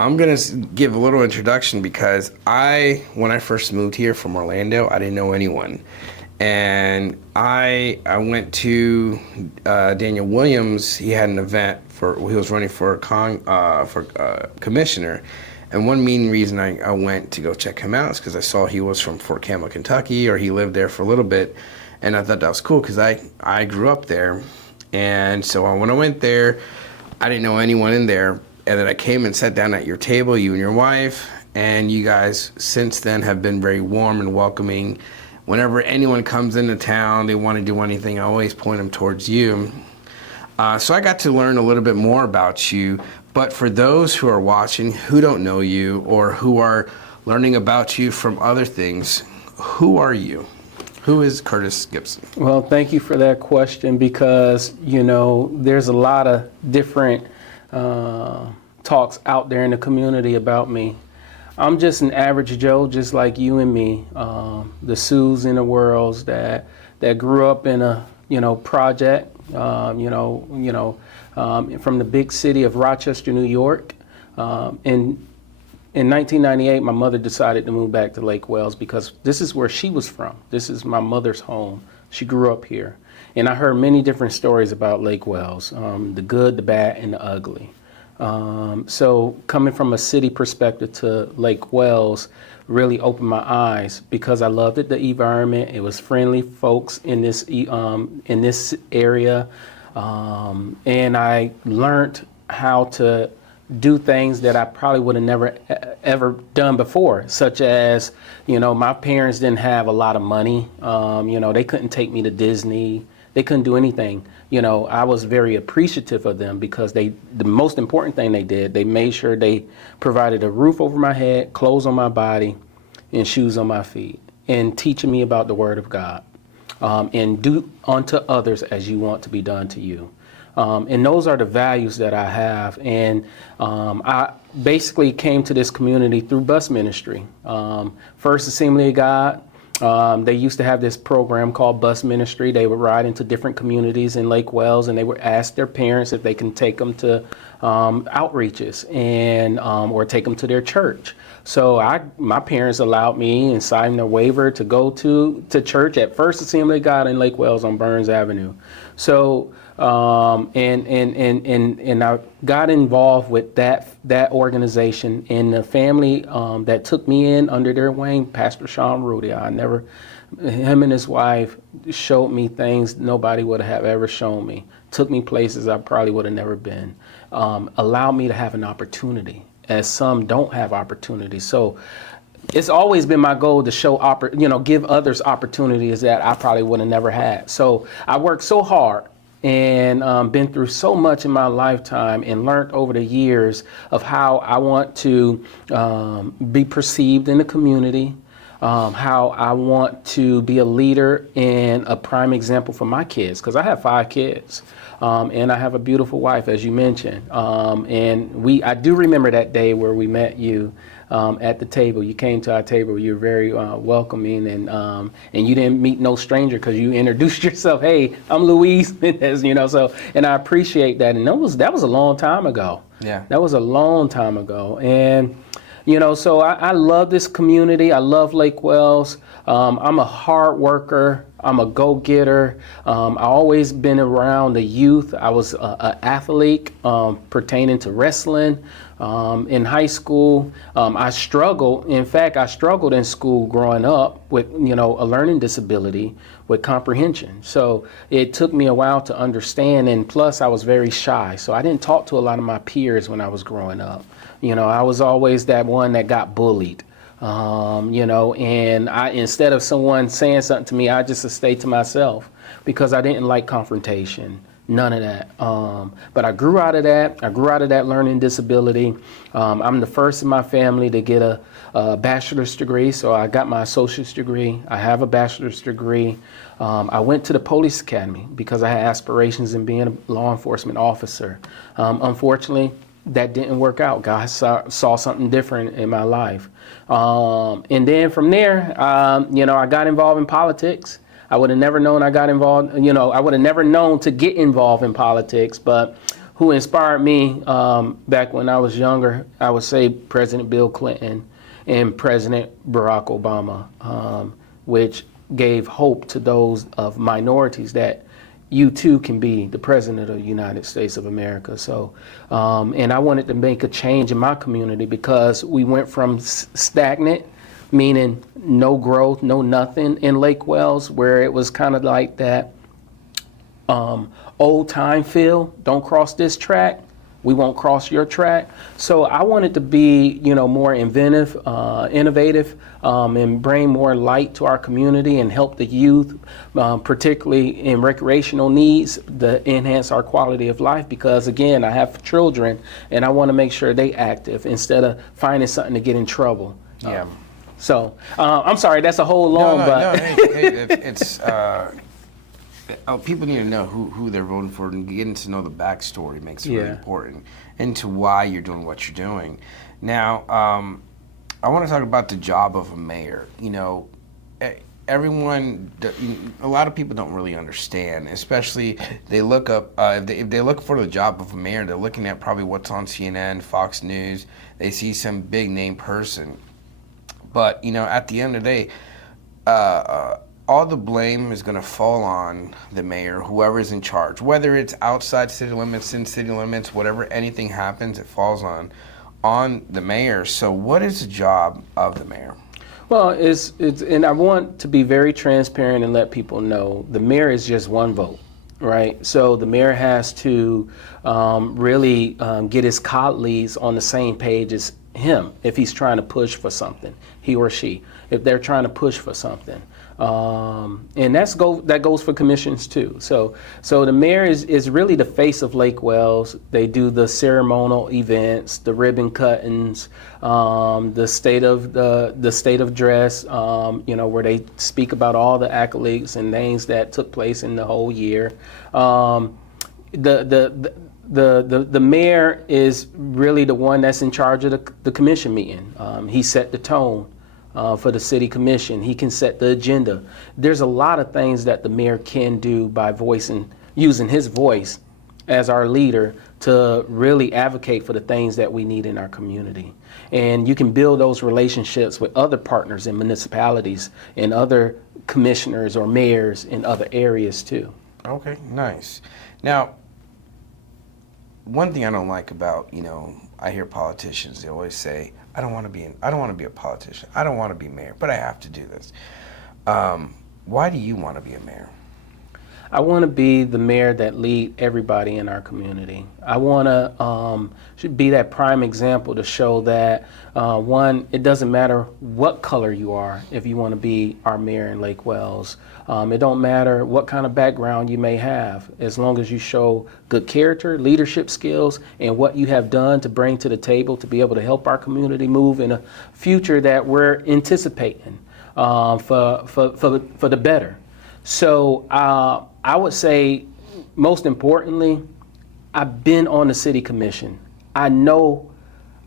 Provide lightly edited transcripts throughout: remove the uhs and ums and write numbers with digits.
I'm going to give a little introduction because when I first moved here from Orlando, I didn't know anyone. And I went to Daniel Williams. He had an event he was running for commissioner. And one main reason I went to go check him out is because I saw he was from Fort Campbell, Kentucky, or he lived there for a little bit. And I thought that was cool because I grew up there. And so when I went there, I didn't know anyone in there. And then I came and sat down at your table, you and your wife. And you guys since then have been very warm and welcoming. Whenever anyone comes into town, they want to do anything, I always point them towards you. So I got to learn a little bit more about you. But for those who are watching who don't know you or who are learning about you from other things, who are you? Who is Curtis Gibson? Well, thank you for that question because, there's a lot of different talks out there in the community about me. I'm just an average Joe, just like you and me. The Sues and the Worlds that grew up in a project, from the big city of Rochester, New York. In 1998, my mother decided to move back to Lake Wales because this is where she was from. This is my mother's home. She grew up here, and I heard many different stories about Lake Wales, the good, the bad, and the ugly. So coming from a city perspective to Lake Wales really opened my eyes because I loved it, the environment. It was friendly folks in this area, and I learned how to do things that I probably would have never ever done before, such as, my parents didn't have a lot of money. They couldn't take me to Disney. They couldn't do anything. I was very appreciative of them because the most important thing they did, they made sure they provided a roof over my head, clothes on my body, and shoes on my feet, and teaching me about the Word of God. And do unto others as you want to be done to you. And those are the values that I have. And I basically came to this community through bus ministry. First Assembly of God, they used to have this program called Bus Ministry. They would ride into different communities in Lake Wales, and they would ask their parents if they can take them to outreaches and or take them to their church. So my parents allowed me and signed a waiver to go to church at First Assembly of God in Lake Wales on Burns Avenue. So and I got involved with that organization, and the family that took me in under their wing, Pastor Sean Rudy. Him and his wife showed me things nobody would have ever shown me. Took me places I probably would have never been. Allowed me to have an opportunity, as some don't have opportunities. So it's always been my goal to give others opportunities that I probably would have never had. So I worked so hard and been through so much in my lifetime and learned over the years of how I want to be perceived in the community, how I want to be a leader and a prime example for my kids, because I have 5 kids. And I have a beautiful wife, as you mentioned. And I do remember that day where we met you at the table. You came to our table. You were very welcoming, and you didn't meet no stranger because you introduced yourself. Hey, I'm Luis Mendez, So, and I appreciate that. And that was a long time ago. Yeah, that was a long time ago. And so I love this community. I love Lake Wales. I'm a hard worker. I'm a go-getter. I always been around the youth. I was an athlete pertaining to wrestling. In high school, I struggled. In fact, I struggled in school growing up with, a learning disability with comprehension. So it took me a while to understand. And plus, I was very shy. So I didn't talk to a lot of my peers when I was growing up. I was always that one that got bullied. And instead of someone saying something to me, I just stayed to myself because I didn't like confrontation. None of that. But I grew out of that. I grew out of that learning disability. I'm the first in my family to get a bachelor's degree. So I got my associate's degree. I have a bachelor's degree. I went to the police academy because I had aspirations in being a law enforcement officer. Unfortunately, that didn't work out. God saw something different in my life. And then from there, I got involved in politics. I would have never known I got involved, I would have never known to get involved in politics, but who inspired me back when I was younger, I would say President Bill Clinton and President Barack Obama, which gave hope to those of minorities that you too can be the president of the United States of America. So, and I wanted to make a change in my community because we went from stagnant, meaning no growth, no nothing in Lake Wells, where it was kind of like that old time feel. Don't cross this track, we won't cross your track. So I wanted to be, more inventive, innovative, and bring more light to our community and help the youth, particularly in recreational needs, to enhance our quality of life. Because again, I have children and I want to make sure they active instead of finding something to get in trouble. Yeah. So I'm sorry, that's a whole long, people need to know who they're voting for, and getting to know the backstory makes it really important, and to why you're doing what you're doing. Now, I want to talk about the job of a mayor. Everyone, a lot of people don't really understand, especially they look up, if they look for the job of a mayor, they're looking at probably what's on CNN, Fox News, they see some big name person. But, at the end of the day, all the blame is going to fall on the mayor, whoever's in charge. Whether it's outside city limits, in city limits, whatever, anything happens, it falls on the mayor. So what is the job of the mayor? Well, it's and I want to be very transparent and let people know the mayor is just one vote, right? So the mayor has to really get his colleagues on the same page as him if he's trying to push for something, he or she, if they're trying to push for something. And that goes for commissions too. So the mayor is really the face of Lake Wells. They do the ceremonial events, the ribbon cuttings, the state of dress, where they speak about all the accolades and things that took place in the whole year. The mayor is really the one that's in charge of the commission meeting. He set the tone for the city commission. He can set the agenda. There's a lot of things that the mayor can do by using his voice as our leader to really advocate for the things that we need in our community. And you can build those relationships with other partners in municipalities and other commissioners or mayors in other areas too. Okay, nice. Now, one thing I don't like about, I hear politicians, they always say, I don't want to be a politician. I don't want to be mayor, but I have to do this. Why do you want to be a mayor? I want to be the mayor that lead everybody in our community. I want to be that prime example to show that, one, it doesn't matter what color you are if you want to be our mayor in Lake Wells. It don't matter what kind of background you may have, as long as you show good character, leadership skills, and what you have done to bring to the table to be able to help our community move in a future that we're anticipating for the better. So I would say, most importantly, I've been on the city commission. I know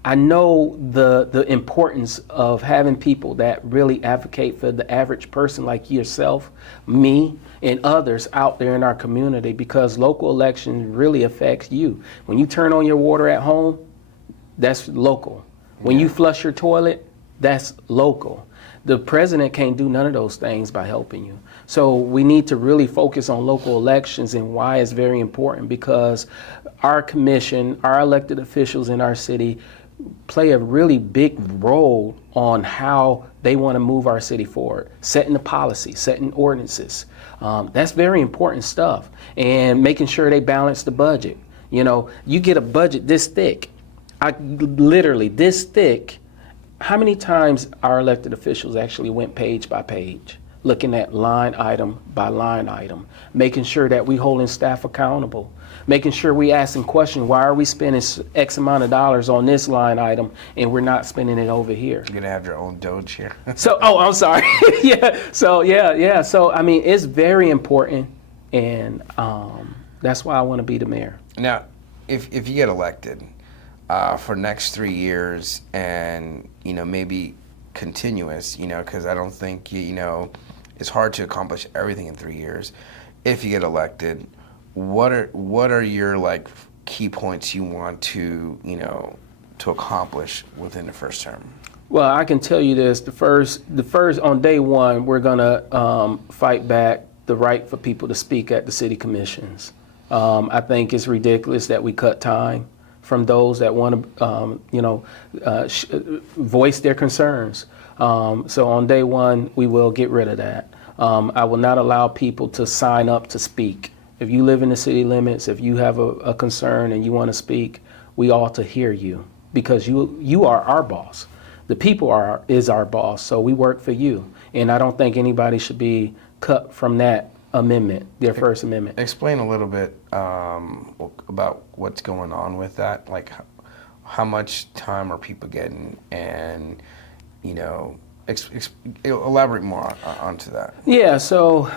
the importance of having people that really advocate for the average person like yourself, me, and others out there in our community, because local elections really affects you. When you turn on your water at home, that's local. When you flush your toilet, that's local. The president can't do none of those things by helping you. So we need to really focus on local elections and why it's very important, because our commission, our elected officials in our city play a really big role on how they want to move our city forward, setting the policy, setting ordinances. That's very important stuff, and making sure they balance the budget. You get a budget this thick, literally this thick. How many times our elected officials actually went page by page, looking at line item by line item, making sure that we holding staff accountable, making sure we asking questions, why are we spending X amount of dollars on this line item and we're not spending it over here? You're gonna have your own Doge here. I'm sorry. Yeah. So it's very important, and that's why I want to be the mayor. Now, if you get elected for next 3 years, and maybe continuous, because I don't think it's hard to accomplish everything in 3 years. If you get elected, what are your key points you want to, to accomplish within the first term? Well, I can tell you this: the first on day one, we're gonna fight back the right for people to speak at the city commissions. I think it's ridiculous that we cut time from those that want to, voice their concerns. So on day one, we will get rid of that. I will not allow people to sign up to speak. If you live in the city limits, if you have a concern and you want to speak, we ought to hear you, because you are our boss. The people is our boss, so we work for you. And I don't think anybody should be cut from that amendment, their First Amendment. Explain a little bit about what's going on with that. Like, how much time are people getting, and elaborate more onto that. Yeah, so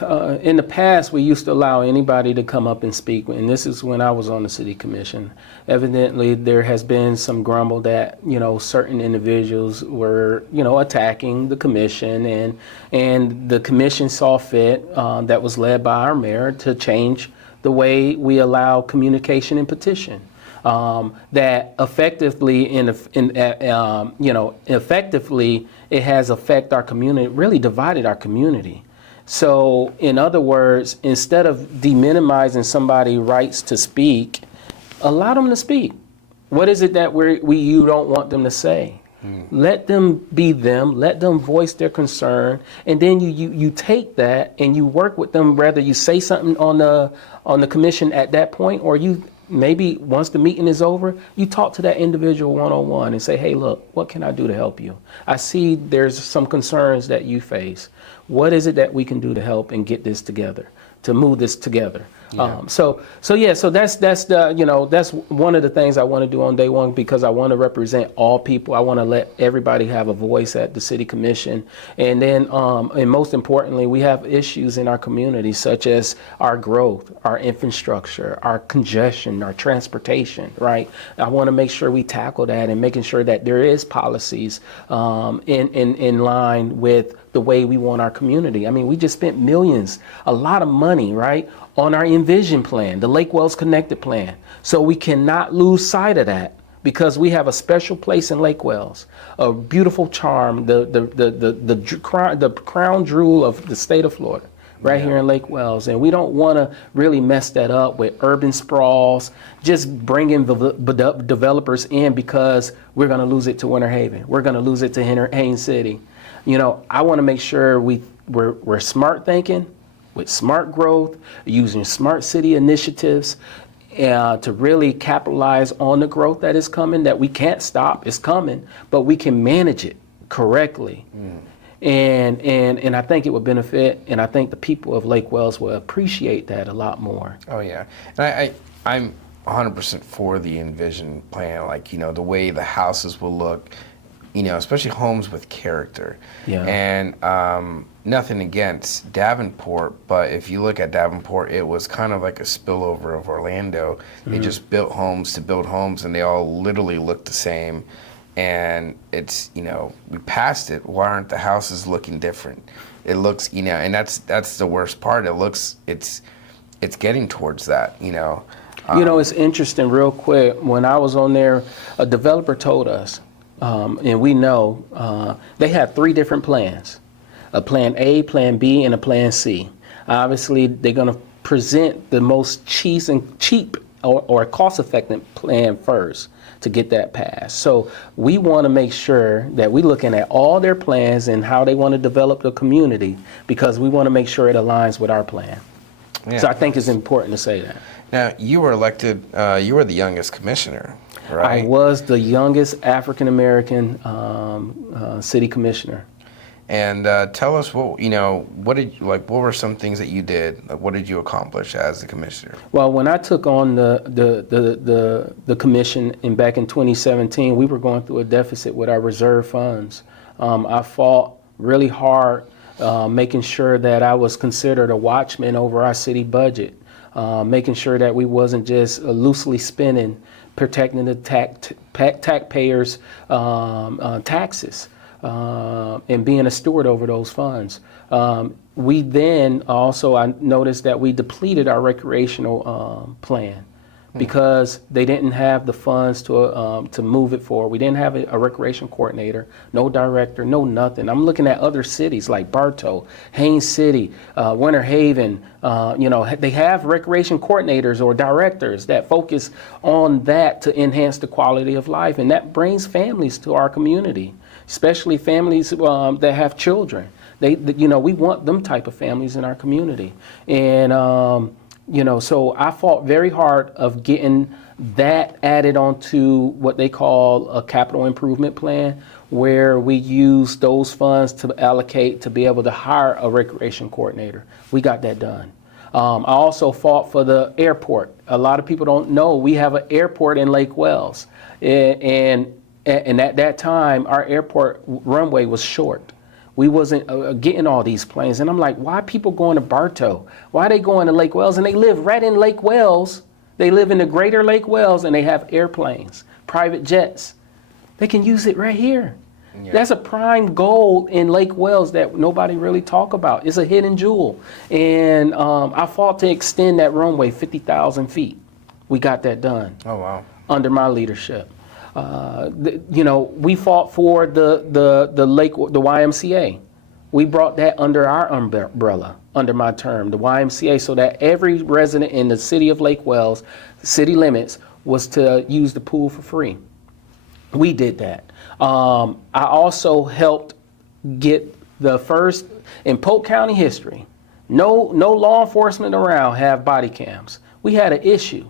in the past, we used to allow anybody to come up and speak, and this is when I was on the city commission. Evidently, there has been some grumble that, certain individuals were, attacking the commission, and the commission saw fit, that was led by our mayor, to change the way we allow communication and petition. That effectively, effectively, it has affected our community, really divided our community. So, in other words, instead of deminimizing somebody's rights to speak, allow them to speak. What is it that you don't want them to say? Let them be them. Let them voice their concern, and then you take that and you work with them. Whether you say something on the commission at that point, or you maybe once the meeting is over, you talk to that individual one-on-one and say, hey, look, what can I do to help you? I see there's some concerns that you face. What is it that we can do to help and get this together, to move this together? Yeah. So that's that's one of the things I want to do on day one, because I want to represent all people. I want to let everybody have a voice at the city commission. And then, and most importantly, we have issues in our community, such as our growth, our infrastructure, our congestion, our transportation, right? I want to make sure we tackle that, and making sure that there is policies in line with the way we want our community. I mean, we just spent millions, a lot of money, right, on our Envision plan, the Lake Wells Connected plan. So we cannot lose sight of that, because we have a special place in Lake Wells, a beautiful charm, the crown jewel of the state of Florida, right here in Lake Wells. And we don't want to really mess that up with urban sprawls, just bringing developers in, because we're going to lose it to Winter Haven. We're going to lose it to Haines City. I want to make sure we're smart thinking, with smart growth, using smart city initiatives to really capitalize on the growth that is coming, that we can't stop. It's coming, but we can manage it correctly. And I think it would benefit, and I think the people of Lake Wells will appreciate that a lot more. Oh, yeah. And I'm 100% for the Envision plan, like, the way the houses will look, especially homes with character. Yeah. And nothing against Davenport, but if you look at Davenport, it was kind of like a spillover of Orlando. They just built homes to build homes, and they all literally looked the same. And it's, we passed it. Why aren't the houses looking different? It looks, and that's the worst part. It's getting towards that, It's interesting, real quick. When I was on there, a developer told us, and we know they had 3 different plans: a plan A, plan B, and a plan C. Obviously, they're going to present the most cheap or cost-effective plan first to get that passed. So we want to make sure that we're looking at all their plans and how they want to develop the community, because we want to make sure it aligns with our plan. Yeah. So I think it's important to say that. Now, you were elected, you were the youngest commissioner, right? I was the youngest African-American city commissioner. And tell us what were some things that you did? Like, what did you accomplish as the commissioner? Well, when I took on the commission back in 2017, we were going through a deficit with our reserve funds. I fought really hard, making sure that I was considered a watchman over our city budget, making sure that we wasn't just loosely spending, protecting the taxpayers' taxes. And being a steward over those funds. We then also, I noticed that we depleted our recreational plan. because they didn't have the funds to move it forward. We didn't have a recreation coordinator, no director, no nothing. I'm looking at other cities like Bartow, Haines City, Winter Haven. They have recreation coordinators or directors that focus on that to enhance the quality of life, and that brings families to our community, especially families that have children. We want them type of families in our community, and so I fought very hard of getting that added onto what they call a capital improvement plan, where we use those funds to allocate to be able to hire a recreation coordinator. We got that done. I also fought for the airport. A lot of people don't know we have an airport in Lake Wales, and at that time our airport runway was short. We wasn't getting all these planes. And I'm like, why are people going to Bartow? Why are they going to Lake Wales? And they live right in Lake Wales. They live in the greater Lake Wales, and they have airplanes, private jets. They can use it right here. Yeah. That's a prime goal in Lake Wales that nobody really talk about. It's a hidden jewel. And I fought to extend that runway 50,000 feet. We got that done. Oh, wow. Under my leadership. We fought for the YMCA. We brought that under our umbrella, under my term, the YMCA, so that every resident in the city of Lake Wales, city limits, was to use the pool for free. We did that. I also helped get the first, in Polk County history, no law enforcement around have body cams. We had an issue,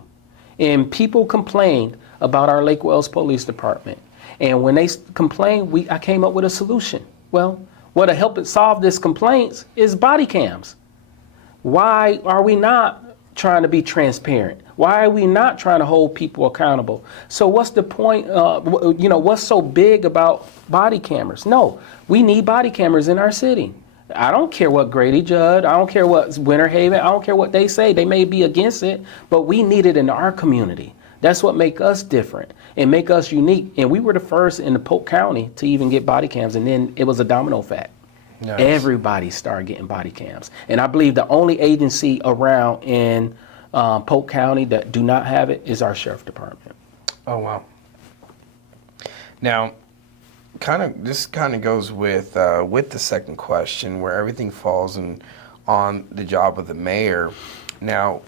and people complained about our Lake Wales Police Department. And when they complained, I came up with a solution. Well, what'll help it solve this complaints is body cams. Why are we not trying to be transparent? Why are we not trying to hold people accountable? So what's the point, what's so big about body cameras? No, we need body cameras in our city. I don't care what Grady Judd, I don't care what Winter Haven, I don't care what they say. They may be against it, but we need it in our community. That's what make us different and make us unique. And we were the first in the Polk County to even get body cams, and then it was a domino effect. Nice. Everybody started getting body cams. And I believe the only agency around in Polk County that do not have it is our sheriff department. Oh, wow. Now, this kind of goes with the second question, where everything falls on the job of the mayor. Now,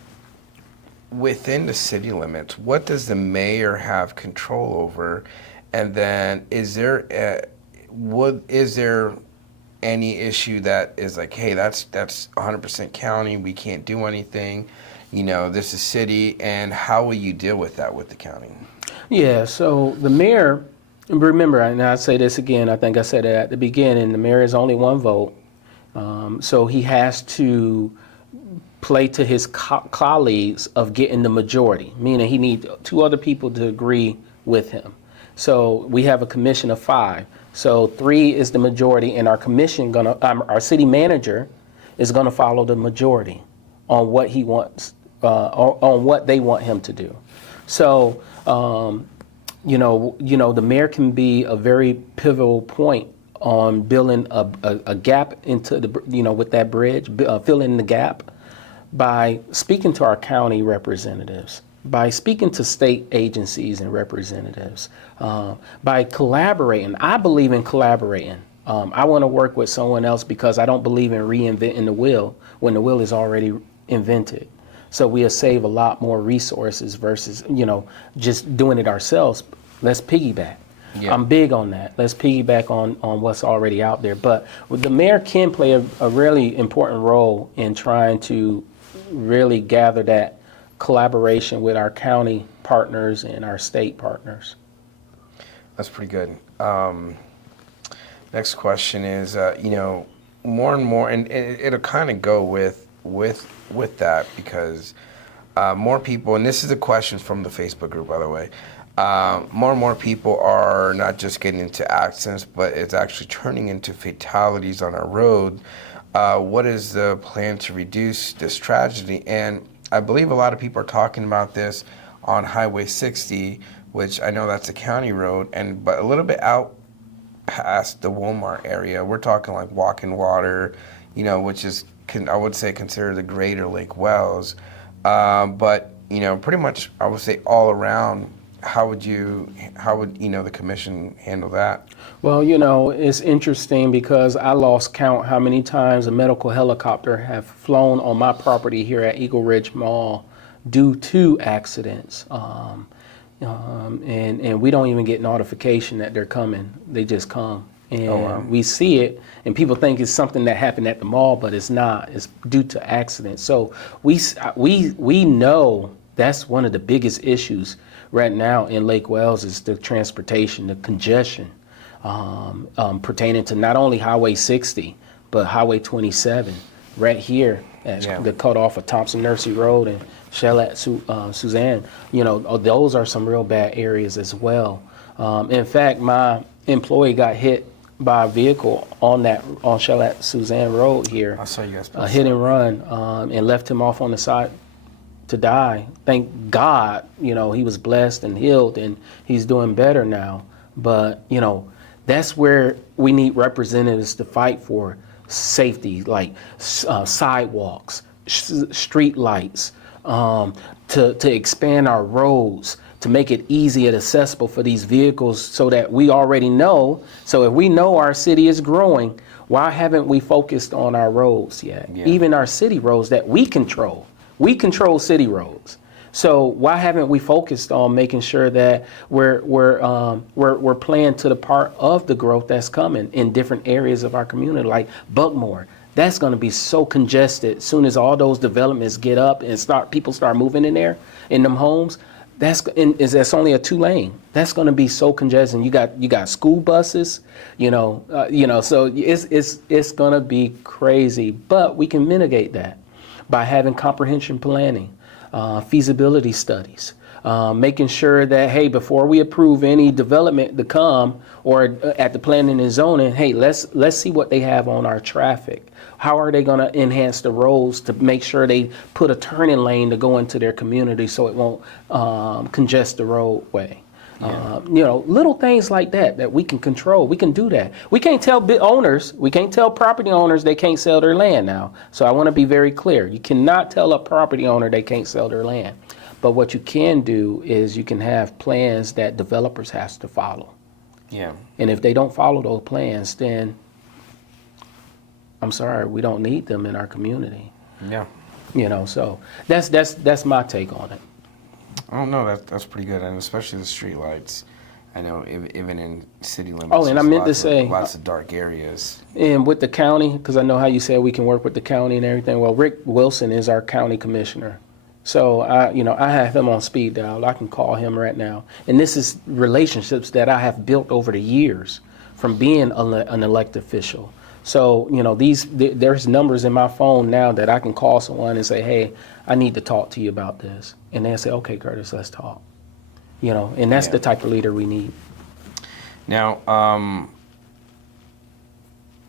within the city limits, what does the mayor have control over? And then is there any issue that is like, hey, that's 100% county, we can't do anything, this is city, and how will you deal with that with the county? Yeah, so the mayor, remember, and I'll say this again, I think I said it at the beginning, the mayor is only one vote, so he has to play to his colleagues of getting the majority, meaning he needs 2 other people to agree with him. So we have a commission of 5. So 3 is the majority, and our commission our city manager is gonna follow the majority on what he wants, on what they want him to do. So the mayor can be a very pivotal point on building a gap into with that bridge, filling the gap, by speaking to our county representatives, by speaking to state agencies and representatives, by collaborating. I believe in collaborating. I want to work with someone else because I don't believe in reinventing the wheel when the wheel is already invented. So we'll save a lot more resources versus, just doing it ourselves. Let's piggyback. Yeah. I'm big on that. Let's piggyback on what's already out there. But the mayor can play a really important role in trying to really gather that collaboration with our county partners and our state partners. That's pretty good. Next question is, more and more, and it'll kind of go with that, because more people, and this is a question from the Facebook group, by the way, more and more people are not just getting into accidents, but it's actually turning into fatalities on our road. What is the plan to reduce this tragedy? And I believe a lot of people are talking about this on Highway 60, which I know that's a county road, but a little bit out past the Walmart area. We're talking like Walking Water, which is, I would say, considered the greater Lake Wales. But pretty much, I would say all around, how would the commission handle that? Well, it's interesting because I lost count how many times a medical helicopter have flown on my property here at Eagle Ridge Mall due to accidents. And we don't even get notification that they're coming. They just come. And wow. We see it, and people think it's something that happened at the mall, but it's not. It's due to accidents. So we know that's one of the biggest issues right now in Lake Wales is the transportation, the congestion, pertaining to not only Highway 60, but Highway 27 right here at the cutoff of Thompson Nursery Road and Charlotte Suzanne. Those are some real bad areas as well. In fact, my employee got hit by a vehicle on Charlotte Suzanne Road here. I saw you guys. A hit and run, and left him off on the side to die. Thank God, he was blessed and healed, and he's doing better now. But that's where we need representatives to fight for safety, like sidewalks, street lights, to expand our roads, to make it easy and accessible for these vehicles so that we already know. So if we know our city is growing, why haven't we focused on our roads yet? Yeah. Even our city roads that we control. We control city roads. So why haven't we focused on making sure that we're playing to the part of the growth that's coming in different areas of our community, like Buckmore? That's going to be so congested as soon as all those developments get up and people start moving in there, in them homes. That's only a 2-lane. That's going to be so congested. You got school buses, so it's going to be crazy. But we can mitigate that by having comprehension planning, feasibility studies, making sure that, hey, before we approve any development to come or at the planning and zoning, hey, let's see what they have on our traffic. How are they going to enhance the roads to make sure they put a turning lane to go into their community so it won't congest the roadway? Yeah. Little things like that we can control. We can do that. We can't tell property owners they can't sell their land now. So I want to be very clear. You cannot tell a property owner they can't sell their land. But what you can do is you can have plans that developers have to follow. Yeah. And if they don't follow those plans, then I'm sorry, we don't need them in our community. Yeah. So that's my take on it. Oh no, that's pretty good, and especially the street lights. I know even in city limits. Oh, and I meant to say lots of dark areas. And with the county, because I know how you said we can work with the county and everything. Well, Rick Wilson is our county commissioner, so I have him on speed dial. I can call him right now, and this is relationships that I have built over the years from being an elected official. So, there's numbers in my phone now that I can call someone and say, hey, I need to talk to you about this. And they'll say, okay, Curtis, let's talk. And that's the type of leader we need. Now,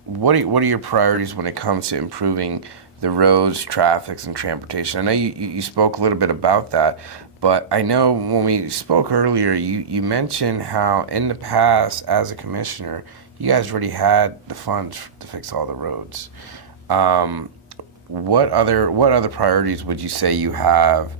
what are your priorities when it comes to improving the roads, traffic, and transportation? I know you spoke a little bit about that, but I know when we spoke earlier, you mentioned how in the past, as a commissioner, you guys already had the funds to fix all the roads. What other priorities would you say you have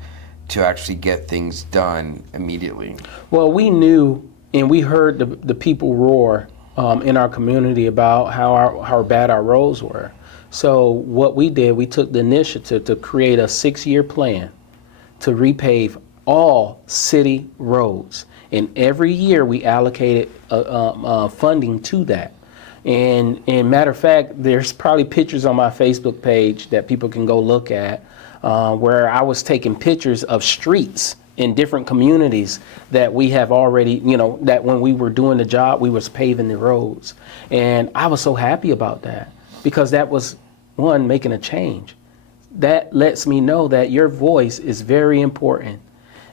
to actually get things done immediately? Well, we knew and we heard the people roar in our community about how bad our roads were. So what we did, we took the initiative to create a 6-year plan to repave all city roads. And every year we allocated funding to that. And matter of fact, there's probably pictures on my Facebook page that people can go look at where I was taking pictures of streets in different communities that we have already, that when we were doing the job, we was paving the roads. And I was so happy about that because that was, one, making a change. That lets me know that your voice is very important.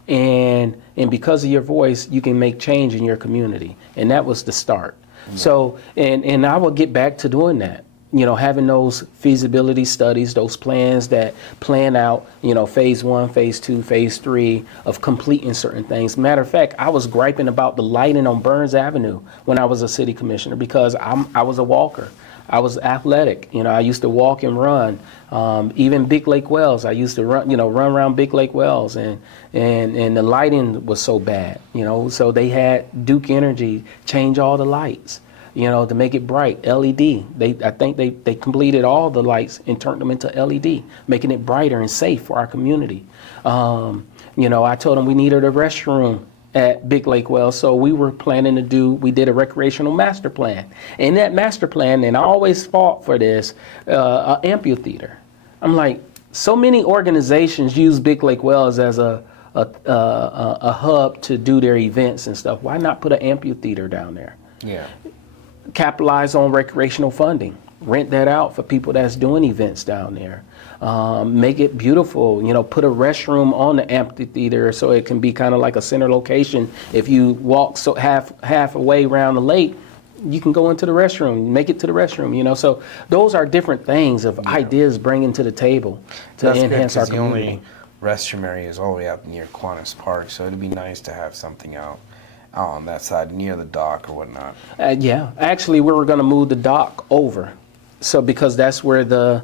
And because of your voice, you can make change in your community. And that was the start. Mm-hmm. So, and I will get back to doing that. having those feasibility studies, those plans that plan out, phase 1, phase 2, phase 3 of completing certain things. Matter of fact, I was griping about the lighting on Burns Avenue when I was a city commissioner because I was a walker. I was athletic. I used to walk and run. Even Big Lake Wells, I used to run around Big Lake Wells, and the lighting was so bad. So they had Duke Energy change all the lights, to make it bright, LED. I think they completed all the lights and turned them into LED, making it brighter and safe for our community. I told them we needed a restroom at Big Lake Wells, so we did a recreational master plan. In that master plan, and I always fought for this, an amphitheater. I'm like, so many organizations use Big Lake Wells as a hub to do their events and stuff. Why not put an amphitheater down there? Yeah. Capitalize on recreational funding. Rent that out for people that's doing events down there. Make it beautiful, put a restroom on the amphitheater so it can be kind of like a center location. If you walk half away around the lake, you can go into the restroom, make it to the restroom, So those are different things of ideas bringing to the table to enhance our community. The only restroom area is all the way up near Kiwanis Park, so it'd be nice to have something out on that side near the dock or whatnot. Yeah, actually we were going to move the dock over, so because that's where the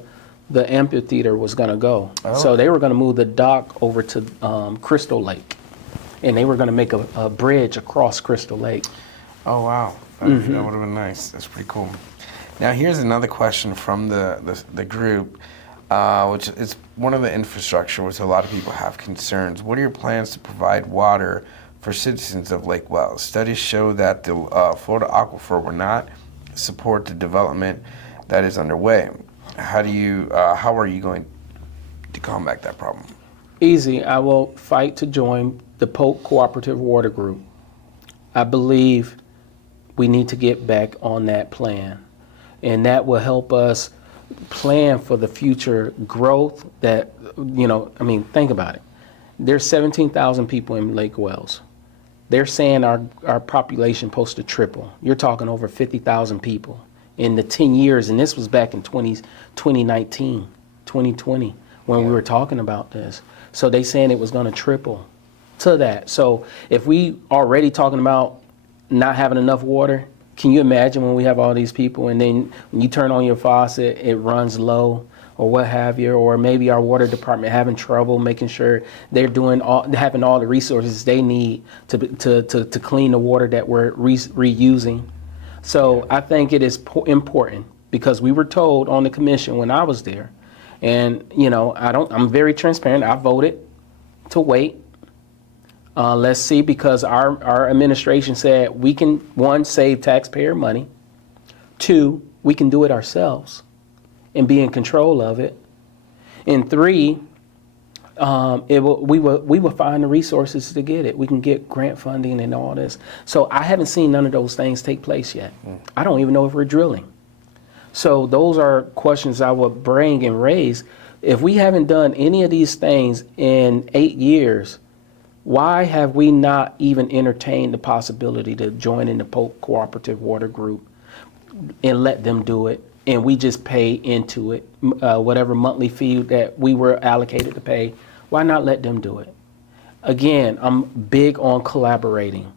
amphitheater was going to go. Oh. So they were going to move the dock over to Crystal Lake, and they were going to make a bridge across Crystal Lake. Oh wow, that would have been nice. That's pretty cool. Now here's another question from the group, which is one of the infrastructure which a lot of people have concerns. What are your plans to provide water for citizens of Lake Wells? Studies show that the Florida aquifer will not support the development that is underway. How are you going to combat that problem? Easy. I will fight to join the Polk Cooperative Water Group. I believe we need to get back on that plan, and that will help us plan for the future growth that, think about it. There's 17,000 people in Lake Wells. They're saying our population supposed to triple. You're talking over 50,000 people in the 10 years, and this was back in 2019, 2020, when we were talking about this. So they saying it was going to triple to that. So if we already talking about not having enough water, can you imagine when we have all these people and then when you turn on your faucet, it runs low or what have you, or maybe our water department having trouble making sure they're having all the resources they need to clean the water that we're reusing. So I think it is important because we were told on the commission when I was there, and I'm very transparent. I voted to wait. Let's see, because our administration said we can, 1, save taxpayer money, 2, we can do it ourselves and be in control of it, and 3, we will find the resources to get it. We can get grant funding and all this. So I haven't seen none of those things take place yet. I don't even know if we're drilling. So those are questions I would bring and raise. If we haven't done any of these things in 8 years, why have we not even entertained the possibility to join in the Polk Cooperative Water Group and let them do it? And we just pay into it, whatever monthly fee that we were allocated to pay. Why not let them do it? Again, I'm big on collaborating.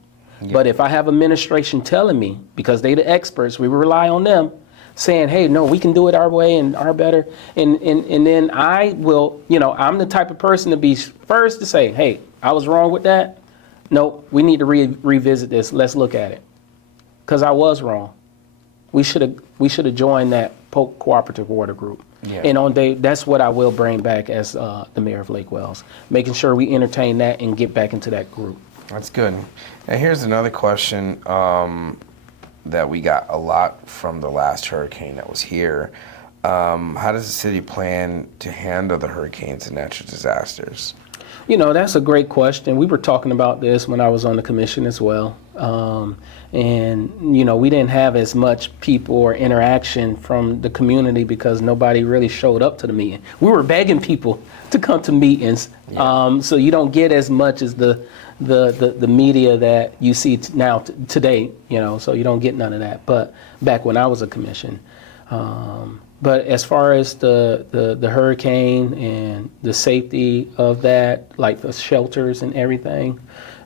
Yep. But if I have administration telling me, because they the experts, we rely on them, saying, hey, no, we can do it our way and our better. And then I will, I'm the type of person to be first to say, hey, I was wrong with that. No, we need to revisit this. Let's look at it. Because I was wrong. We should have joined that Polk Cooperative Water Group. Yeah. And that's what I will bring back as the mayor of Lake Wells, making sure we entertain that and get back into that group. That's good. Now here's another question that we got a lot from the last hurricane that was here. How does the city plan to handle the hurricanes and natural disasters? That's a great question. We were talking about this when I was on the commission as well. We didn't have as much people or interaction from the community because nobody really showed up to the meeting. We were begging people to come to meetings. Yeah. So you don't get as much as the media that you see now today, so you don't get none of that. But back when I was a commission, But as far as the hurricane and the safety of that, like the shelters and everything,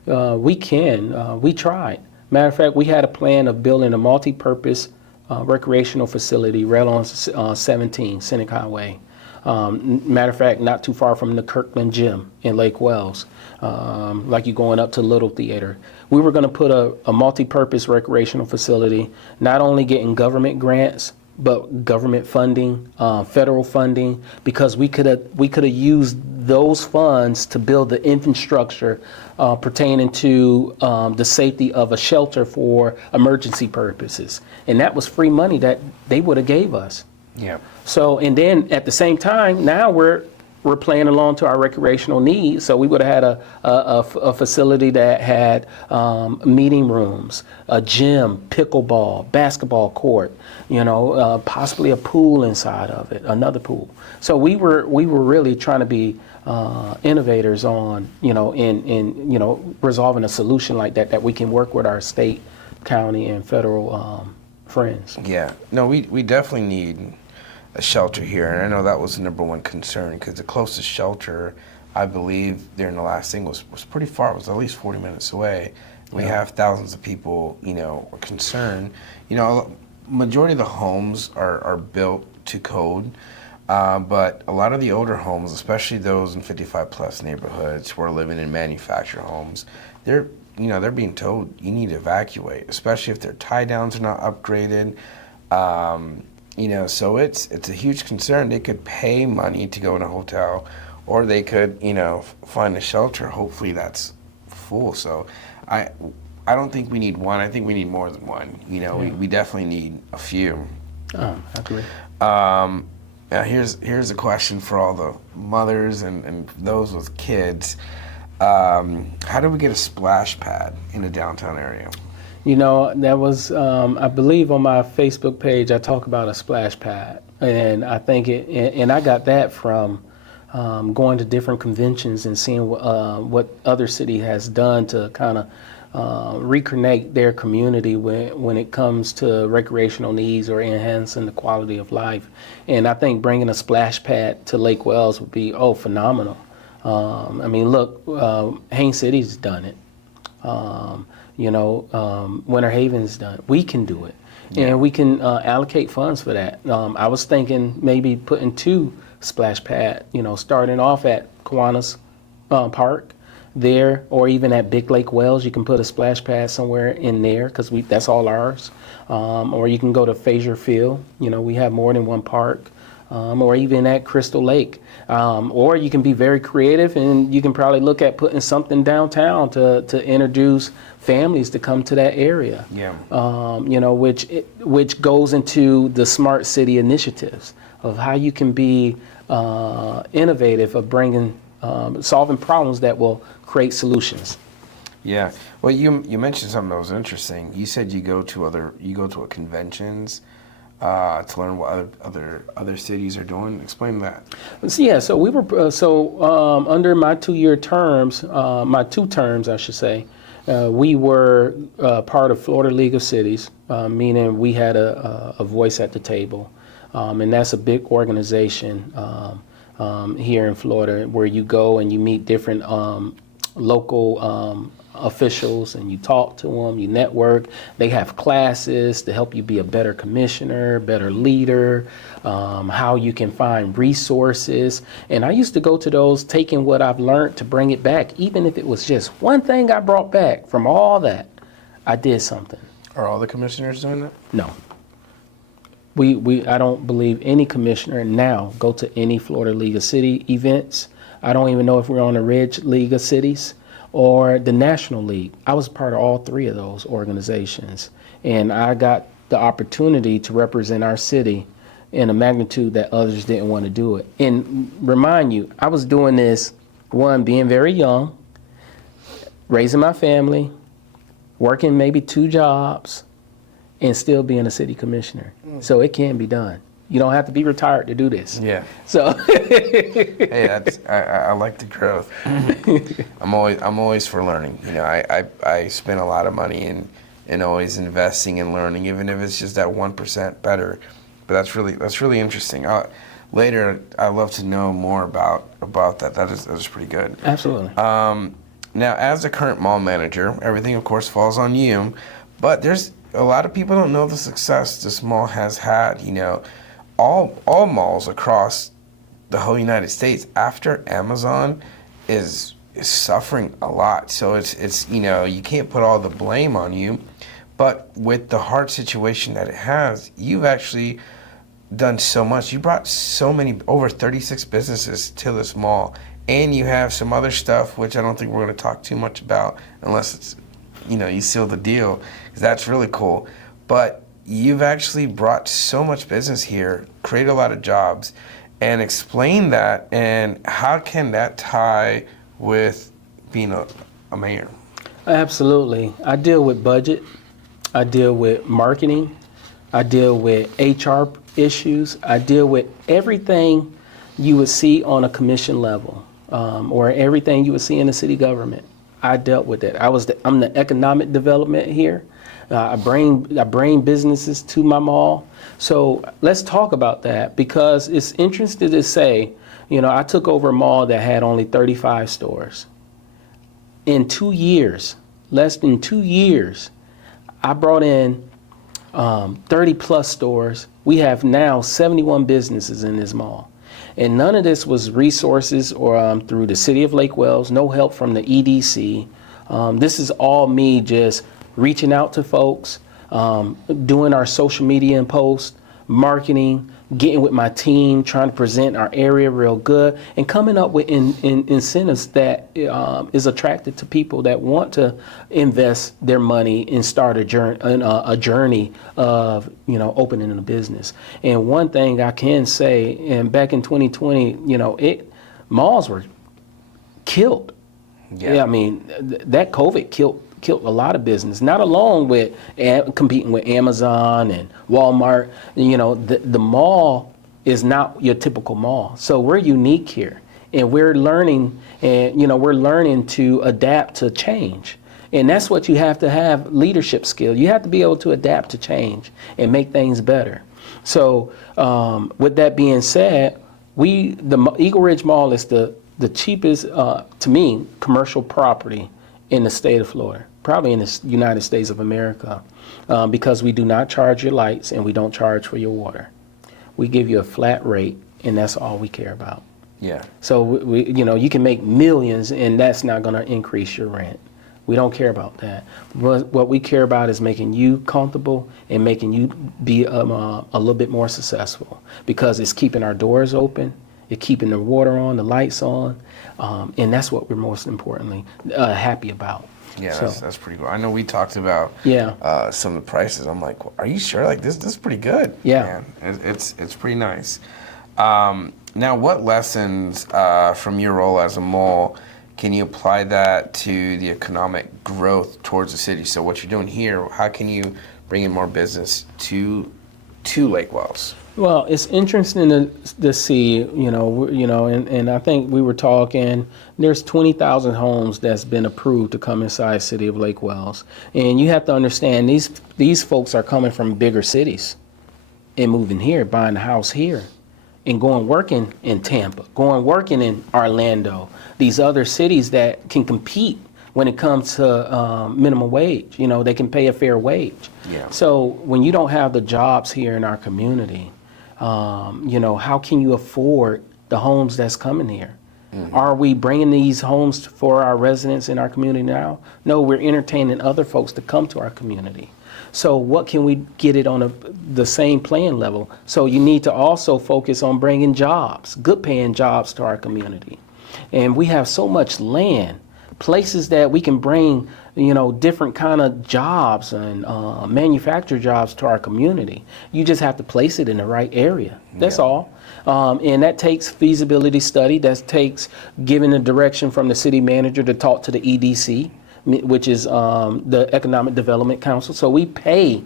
we tried. Matter of fact, we had a plan of building a multi-purpose recreational facility right on 17 Scenic Highway. Matter of fact, not too far from the Kirkland Gym in Lake Wells, like you going up to Little Theater. We were going to put a multi-purpose recreational facility, not only getting government grants, but government funding, federal funding, because we could have used those funds to build the infrastructure pertaining to the safety of a shelter for emergency purposes, and that was free money that they would have gave us. Yeah. So, and then at the same time, now we're playing along to our recreational needs. So we would have had a facility that had meeting rooms, a gym, pickleball, basketball court, possibly a pool inside of it, another pool. So we were really trying to be innovators on, in resolving a solution like that we can work with our state, county, and federal friends. Yeah. No, we definitely need a shelter here, and I know that was the number one concern, because the closest shelter, I believe, during the last thing was pretty far. It was at least 40 minutes away. We have thousands of people, are concerned. Majority of the homes are built to code, but a lot of the older homes, especially those in 55 plus neighborhoods who are living in manufactured homes, they're being told you need to evacuate, especially if their tie downs are not upgraded. So it's a huge concern. They could pay money to go in a hotel, or they could, find a shelter. Hopefully that's full. So I don't think we need one. I think we need more than one. We definitely need a few. I agree. Now here's a question for all the mothers and those with kids. How do we get a splash pad in a downtown area? That was, I believe on my Facebook page, I talk about a splash pad. And I think and I got that from going to different conventions and seeing what other city has done to kind of reconnect their community when it comes to recreational needs or enhancing the quality of life. And I think bringing a splash pad to Lake Wells would be, phenomenal. Look, Haines City's done it. Winter Haven's done it. We can do it. Yeah. And we can allocate funds for that. I was thinking maybe putting 2 splash pad, starting off at Kiwanis Park there, or even at Big Lake Wells. You can put a splash pad somewhere in there, because that's all ours. Or you can go to Fraser Field. We have more than one park. Or even at Crystal Lake. Or you can be very creative, and you can probably look at putting something downtown to introduce families to come to that area. Yeah. Which goes into the smart city initiatives of how you can be innovative of bringing solving problems that will create solutions. Yeah. Well, you mentioned something that was interesting. You said you go to conventions to learn what other cities are doing. Explain that. So we were under my 2-year terms, my 2 terms, I should say. We were part of Florida League of Cities, meaning we had a voice at the table, and that's a big organization here in Florida, where you go and you meet different local officials, and you talk to them, you network. They have classes to help you be a better commissioner, better leader, how you can find resources. And I used to go to those, taking what I've learned to bring it back, even if it was just one thing I brought back from all that. I did something. Are all the commissioners doing that? No. I don't believe any commissioner now go to any Florida League of City events. I don't even know if we're on the Ridge League of Cities or the National League. I was part of all 3 of those organizations, and I got the opportunity to represent our city in a magnitude that others didn't want to do it. And remind you, I was doing this, one, being very young, raising my family, working maybe 2 jobs, and still being a city commissioner. So it can be done. You don't have to be retired to do this. Yeah. So hey, I like the growth. I'm always for learning. I spend a lot of money in always investing and learning, even if it's just that 1% better But that's really interesting. Later, I'd love to know more about that. That is pretty good. Absolutely. Now, as the current mall manager, everything of course falls on you, but there's a lot of people don't know the success this mall has had. You know, all malls across the whole United States after Amazon is suffering a lot. So it's you know, you can't put all the blame on you, but with the hard situation that it has, you've actually done so much. You brought so many, over 36 businesses to this mall, and you have some other stuff which I don't think we're going to talk too much about unless it's, you know, you seal the deal, because that's really cool. But you've actually brought so much business here, created a lot of jobs, and explain that, and how can that tie with being a mayor? Absolutely. I deal with budget. I deal with marketing. I deal with HR issues. I deal with everything you would see on a commission level, or everything you would see in the city government. I dealt with it. I'm the economic development here. I bring businesses to my mall. So let's talk about that, because it's interesting to say, you know, I took over a mall that had only 35 stores. In 2 years, less than 2 years, I brought in 30 plus stores. We have now 71 businesses in this mall. And none of this was resources or through the city of Lake Wales, no help from the EDC. This is all me just reaching out to folks, doing our social media and posts, marketing, getting with my team, trying to present our area real good, and coming up with incentives that is attractive to people that want to invest their money and start a journey of, you know, opening a business. And one thing I can say, and back in 2020, you know, malls were killed. Yeah, I mean, that COVID killed a lot of business, not alone with competing with Amazon and Walmart. You know, the mall is not your typical mall. So we're unique here, and we're learning, and, you know, we're learning to adapt to change. And that's what you have leadership skill. You have to be able to adapt to change and make things better. So with that being said, the Eagle Ridge Mall is the cheapest, to me, commercial property in the state of Florida, probably in the United States of America, because we do not charge your lights and we don't charge for your water. We give you a flat rate, and that's all we care about. Yeah. So we you know, you can make millions, and that's not going to increase your rent. We don't care about that. What we care about is making you comfortable and making you be a little bit more successful, because it's keeping our doors open, it's keeping the water on, the lights on, and that's what we're most importantly happy about. Yeah, that's pretty cool. I know we talked about some of the prices. I'm like, well, are you sure? Like this is pretty good. Yeah, man. It's pretty nice. Now, what lessons from your role as a mall can you apply that to the economic growth towards the city? So what you're doing here, how can you bring in more business to Lake Wales? Well, it's interesting to see, you know, and I think we were talking, there's 20,000 homes that's been approved to come inside the city of Lake Wales. And you have to understand, these folks are coming from bigger cities and moving here, buying a house here, and going working in Tampa, going working in Orlando, these other cities that can compete when it comes to minimum wage. You know, they can pay a fair wage. Yeah. So when you don't have the jobs here in our community, you know, how can you afford the homes that's coming here? Mm-hmm. Are we bringing these homes for our residents in our community now? No, we're entertaining other folks to come to our community. So what can we get it on the same playing level? So you need to also focus on bringing jobs, good paying jobs to our community. And we have so much land, places that we can bring, you know, different kind of jobs and manufacture jobs to our community. You just have to place it in the right area. That's all. And that takes feasibility study. That takes giving the direction from the city manager to talk to the EDC, which is the Economic Development Council. So we pay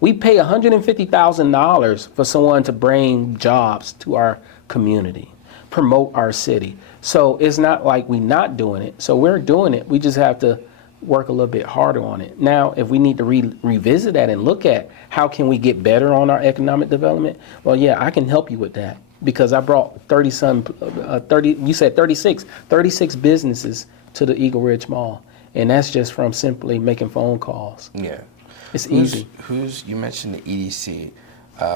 $150,000 for someone to bring jobs to our community, promote our city. So it's not like we're not doing it. So we're doing it. We just have to work a little bit harder on it. Now, if we need to revisit that and look at how can we get better on our economic development, well, yeah, I can help you with that because I brought 30, you said 36 businesses to the Eagle Ridge Mall. And that's just from simply making phone calls. Yeah. It's easy. You mentioned the EDC.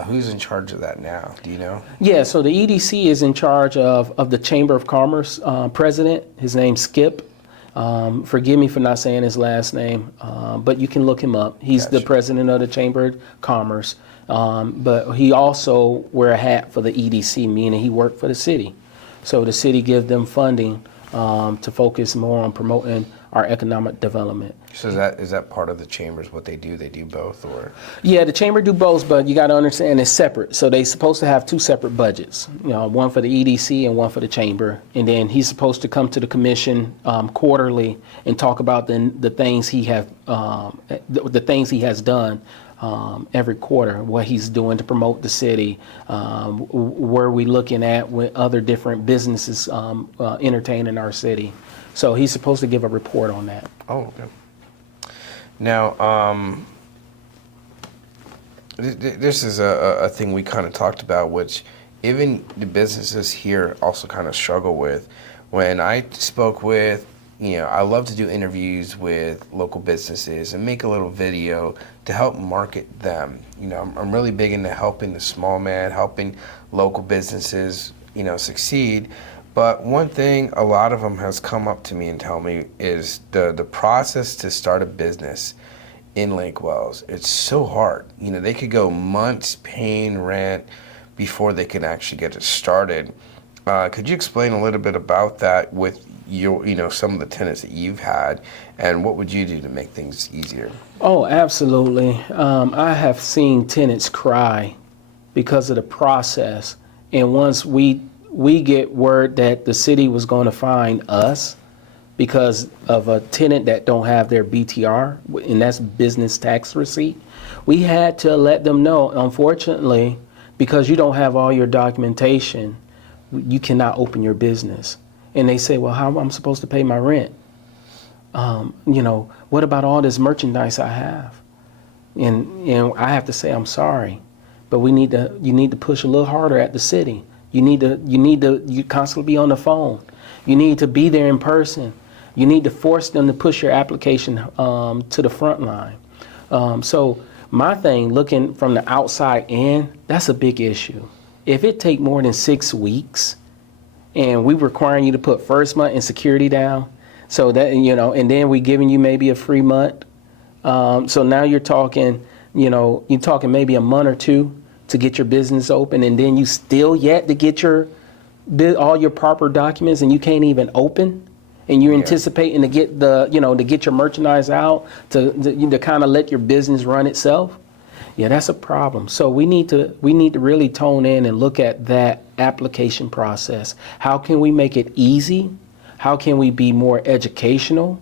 Who's in charge of that now? Do you know? Yeah, so the EDC is in charge of the Chamber of Commerce president. His name's Skip. Forgive me for not saying his last name, but you can look him up. He's the president of the Chamber of Commerce. But he also wear a hat for the EDC, meaning he worked for the city. So the city gives them funding to focus more on promoting our economic development. So is that part of the chambers, what they do? They do both, or? Yeah, the chamber do both, but you got to understand it's separate. So they supposed to have two separate budgets, one for the EDC and one for the chamber. And then he's supposed to come to the commission quarterly and talk about the things he has done every quarter, what he's doing to promote the city, where we looking at with other different businesses entertaining our city. So he's supposed to give a report on that. Oh, okay. Now, this is a thing we kind of talked about, which even the businesses here also kind of struggle with. When I spoke with, I love to do interviews with local businesses and make a little video to help market them. I'm really big into helping the small man, helping local businesses, succeed. But one thing a lot of them has come up to me and tell me is the process to start a business in Lake Wales. It's so hard. They could go months paying rent before they can actually get it started. Could you explain a little bit about that with some of the tenants that you've had, and what would you do to make things easier? Oh, absolutely. I have seen tenants cry because of the process, and once we get word that the city was going to fine us because of a tenant that don't have their BTR, and that's business tax receipt, we had to let them know, unfortunately, because you don't have all your documentation, you cannot open your business. And they say, well, how am I supposed to pay my rent? What about all this merchandise I have? And I have to say, I'm sorry, but you need to push a little harder at the city. You constantly be on the phone. You need to be there in person. You need to force them to push your application to the front line. So my thing, looking from the outside in, that's a big issue. If it take more than 6 weeks, and we requiring you to put first month and security down, so that and then we giving you maybe a free month. So now you're talking maybe a month or two to get your business open, and then you still yet to get all your proper documents, and you can't even open, and you're anticipating to get to get your merchandise out to kind of let your business run itself. Yeah, that's a problem. So we need to really tone in and look at that application process. How can we make it easy? How can we be more educational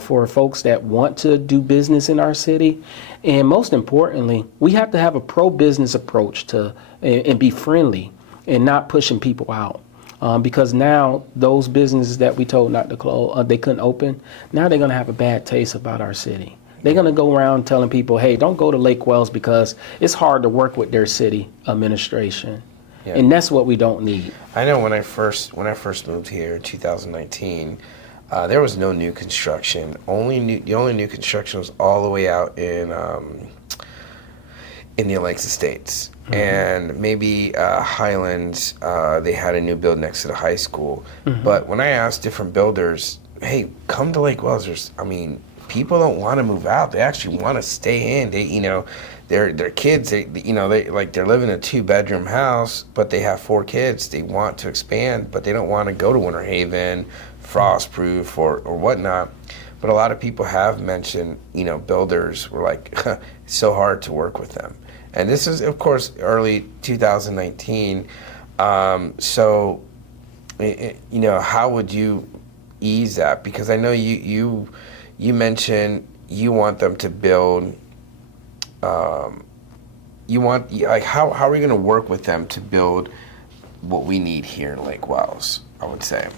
for folks that want to do business in our city? And most importantly, we have to have a pro-business approach and be friendly and not pushing people out. Because now those businesses that we told not to close, they couldn't open, now they're going to have a bad taste about our city. They're going to go around telling people, hey, don't go to Lake Wales because it's hard to work with their city administration. Yeah. And that's what we don't need. I know when I first moved here in 2019, there was no new construction. The only new construction was all the way out in the Lakes Estates. Mm-hmm. And maybe Highlands, they had a new build next to the high school. Mm-hmm. But when I asked different builders, hey, come to Lake Wales, people don't want to move out. They actually want to stay in. Their kids, they're living in a 2-bedroom house, but they have 4 kids. They want to expand, but they don't want to go to Winter Haven, Frostproof, or whatnot. But a lot of people have mentioned, builders were like, it's so hard to work with them. And this is, of course, early 2019. So, how would you ease that? Because I know you mentioned you want them to build. How are we going to work with them to build what we need here in Lake Wales? I would say.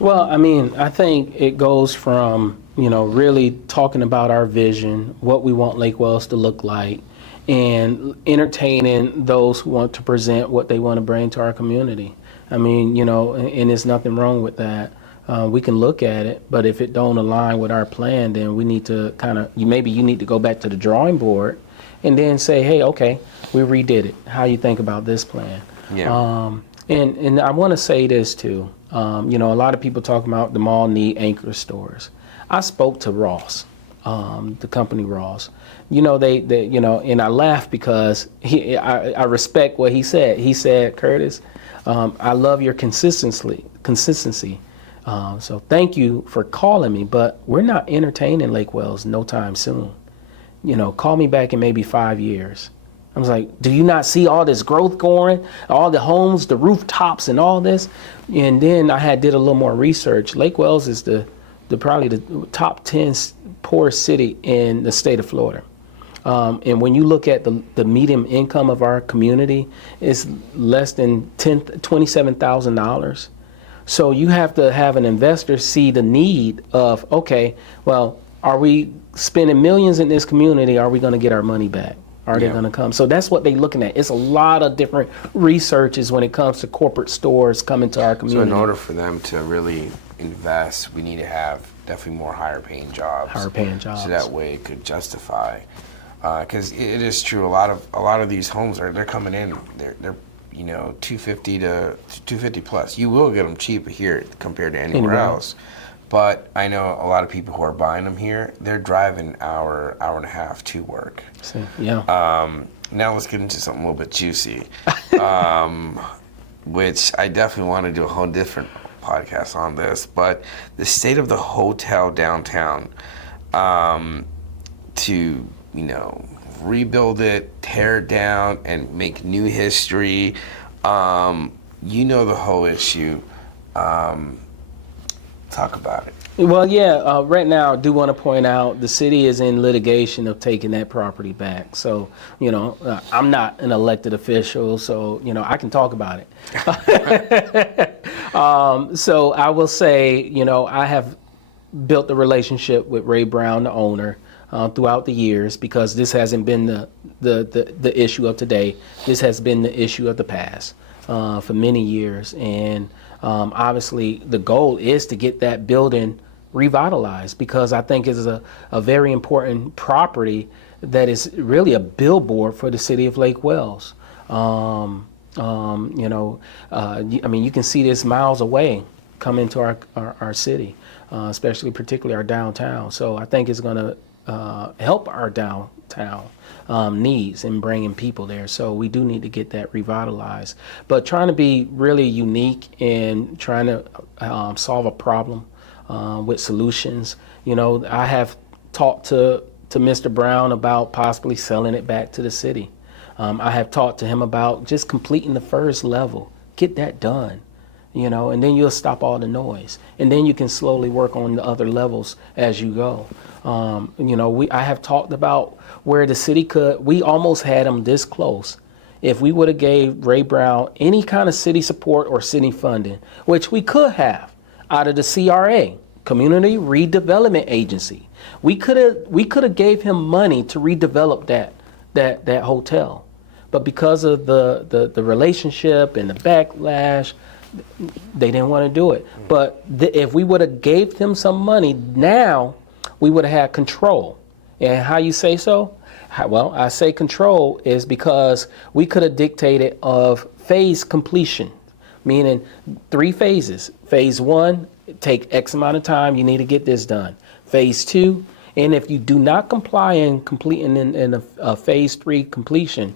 Well, I mean, I think it goes from, really talking about our vision, what we want Lake Wells to look like, and entertaining those who want to present what they want to bring to our community. I mean, and there's nothing wrong with that. We can look at it, but if it don't align with our plan, then we need to maybe you need to go back to the drawing board and then say, hey, okay, we redid it. How you think about this plan? Yeah. And I want to say this too. A lot of people talk about the mall need anchor stores. I spoke to Ross, the company Ross. And I laugh because I respect what he said. He said, Curtis, I love your consistency. So thank you for calling me, but we're not entertaining Lake Wells no time soon. Call me back in maybe 5 years. I was like, do you not see all this growth going, all the homes, the rooftops and all this? And then I did a little more research. Lake Wells is probably the top 10 poorest city in the state of Florida. And when you look at the median income of our community, it's less than $27,000. So you have to have an investor see the need of, okay, well, are we spending millions in this community? Are we going to get our money back? Are they going to come? So that's what they're looking at. It's a lot of different researches when it comes to corporate stores coming to our community. So in order for them to really invest, we need to have definitely more higher paying jobs. Higher paying jobs. So that way it could justify. Because it is true, a lot of these homes they're coming in, they're 250 to 250 plus. You will get them cheaper here compared to anywhere else. But I know a lot of people who are buying them here, they're driving an hour and a half to work. So, yeah. Now let's get into something a little bit juicy, which I definitely want to do a whole different podcast on this. But the state of the hotel downtown, to rebuild it, tear it down, and make new history. The whole issue. Talk about it. Well, yeah, right now I do want to point out the city is in litigation of taking that property back. So, I'm not an elected official, so, I can talk about it. So I will say, I have built a relationship with Ray Brown, the owner, throughout the years, because this hasn't been the issue of today. This has been the issue of the past for many years. And obviously, the goal is to get that building revitalized, because I think it's a very important property that is really a billboard for the city of Lake Wells. I mean, you can see this miles away come into our city, particularly our downtown. So I think it's going to help our downtown needs in bringing people there. So we do need to get that revitalized. But trying to be really unique and trying to solve a problem with solutions. I have talked to Mr. Brown about possibly selling it back to the city. I have talked to him about just completing the first level, get that done. And then you'll stop all the noise. And then you can slowly work on the other levels as you go. I have talked about where the city we almost had them this close. If we would have gave Ray Brown any kind of city support or city funding, which we could have out of the CRA, Community Redevelopment Agency, we could have gave him money to redevelop that hotel. But because of the relationship and the backlash, they didn't want to do it. But if we would have gave them some money now, we would have had control. And how you say so? Well, I say control is because we could have dictated of phase completion, meaning 3 phases. Phase 1, take X amount of time, you need to get this done. Phase 2, and if you do not comply in completing in a phase 3 completion,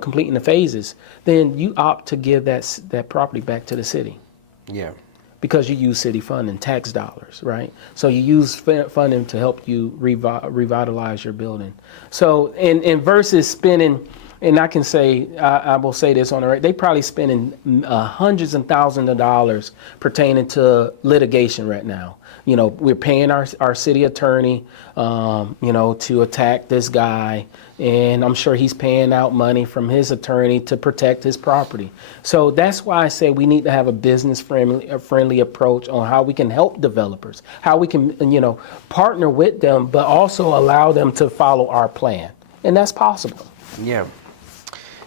completing the phases, then you opt to give that property back to the city. Yeah. Because you use city funding, tax dollars, right? So you use funding to help you revitalize your building. So, and versus spending, and I can say, I will say this on the record, they probably spending hundreds and thousands of dollars pertaining to litigation right now. You know, we're paying our city attorney, you know, to attack this guy. And I'm sure he's paying out money from his attorney to protect his property. So that's why I say we need to have a friendly approach on how we can help developers, how we can, you know, partner with them, but also allow them to follow our plan. And that's possible. Yeah.